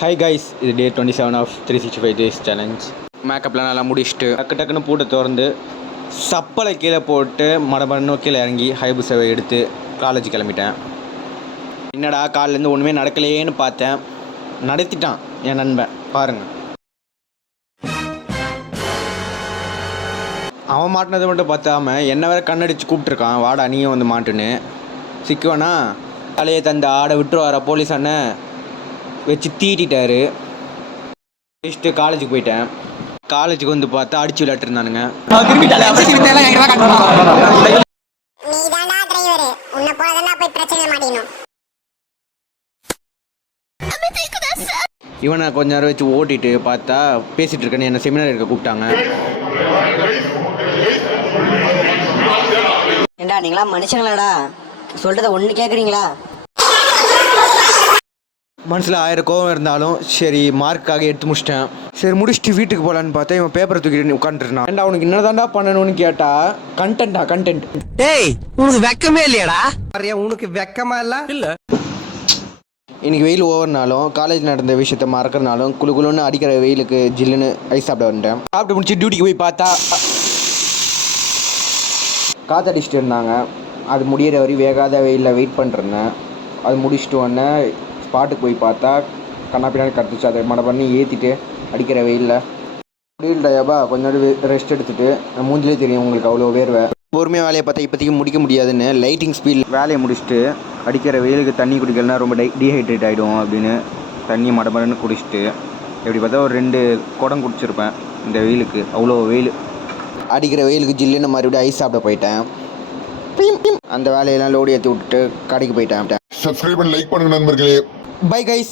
Hi guys, இது டே 27 of 365 days challenge. மேக்கப்லாம் நல்லா முடிச்சுட்டு டக்குன்னு பூட்டை திறந்து சப்பலை கீழே போட்டு மடமடன்னு கீழே இறங்கி ஹைபுஸை எடுத்து காலேஜ் கிளம்பிட்டேன். என்னடா காலிலேருந்து ஒன்றுமே நடக்கலையேன்னு பார்த்தேன். நடத்திட்டான் என் நண்பன், பாருங்கள். அவன் மாட்டினதை மட்டும் பார்த்தாம என்னை வேற கண்ணடிச்சு கூப்பிட்ருக்கான், வாடா நீயும் வந்து மாட்டுன்னு. சிக்குவனா தலையை தந்த ஆடை விட்டுருவார போலீஸ் அண்ணன் வச்சு தீட்டிட்டாரு. வச்சுட்டு காலேஜுக்கு போயிட்டேன். காலேஜுக்கு வந்து பார்த்தா அடிச்சு விளையாட்டுருந்தானுங்க. இவனை கொஞ்ச நேரம் வச்சு ஓட்டிட்டு பார்த்தா பேசிட்டு இருக்கேன்னு என்ன செமினார் எடுக்க கூப்பிட்டாங்க. ஏண்டா நீங்களா மனுஷங்களாடா, சொல்றத ஒன்று கேட்குறீங்களா? மனசில் 1000 கோவம் இருந்தாலும் சரி மார்க்காக எடுத்து முடிச்சிட்டேன். சரி முடிச்சுட்டு வீட்டுக்கு போகலான்னு பார்த்தா இவன் பேப்பரை தூக்கிட்டு உட்காந்துருந்தான். ஏன்டா உனக்கு என்னதான்டா பண்ணணும்னு கேட்டா கண்டென்ட். டேய் உனக்கு வெக்கமே இல்லையாடா? உனக்கு வெக்கமா இல்ல? இன்னைக்கு வெயில் ஓவர்னாலும் காலேஜ் நடந்த விஷயத்த மறக்கிறனாலும் குளுன்னு அடிக்கிற வெயிலுக்கு ஜில்லுன்னு ஐஸ் சாப்பிட வந்துட்டேன். சாப்பிட்டு முடிச்சு டியூட்டிக்கு போய் பார்த்தா காற்றடிச்சிட்டு இருந்தாங்க. அது முடிகிற வரையும் வேகாத வெயிலில் வெயிட் பண்ணிருந்தேன். அது முடிச்சுட்டு உடனே ஸ்பாட்டுக்கு போய் பார்த்தா கண்ணா பின்னாடி கற்றுச்சு. அதை பண்ணி ஏற்றிட்டு அடிக்கிற வெயிலில் முடியலடாப்பா. கொஞ்ச நேரம் ரெஸ்ட் எடுத்துகிட்டு மூஞ்சிலே தெரியும் உங்களுக்கு அவ்வளோ வேர்வை. பொறுமையாக வேலையை பார்த்தா இப்போதைக்கு முடிக்க முடியாதுன்னு லைட்டிங் ஸ்பீட் வேலையை முடிச்சுட்டு அடிக்கிற வெயிலுக்கு தண்ணி குடிக்கலன்னா ரொம்ப டீஹைட்ரேட் ஆகிடும் அப்படின்னு தண்ணி மடமடன்னு குடிச்சிட்டு எப்படி பார்த்தா ஒரு 2 குடம் குடிச்சிருப்பேன். இந்த வெயிலுக்கு அவ்வளோ வெயில் அடிக்கிற வெயிலுக்கு ஜில்லுன்னு மறுபடியும் ஐஸ் சாப்பிட போயிட்டேன். அந்த வேலையெல்லாம் லோடு ஏற்றி விட்டுட்டு கடைக்கு போயிட்டேன். சப்ஸ்கிரைப் பண்ணி லைக் பண்ணுங்க நண்பர்களே. Bye guys.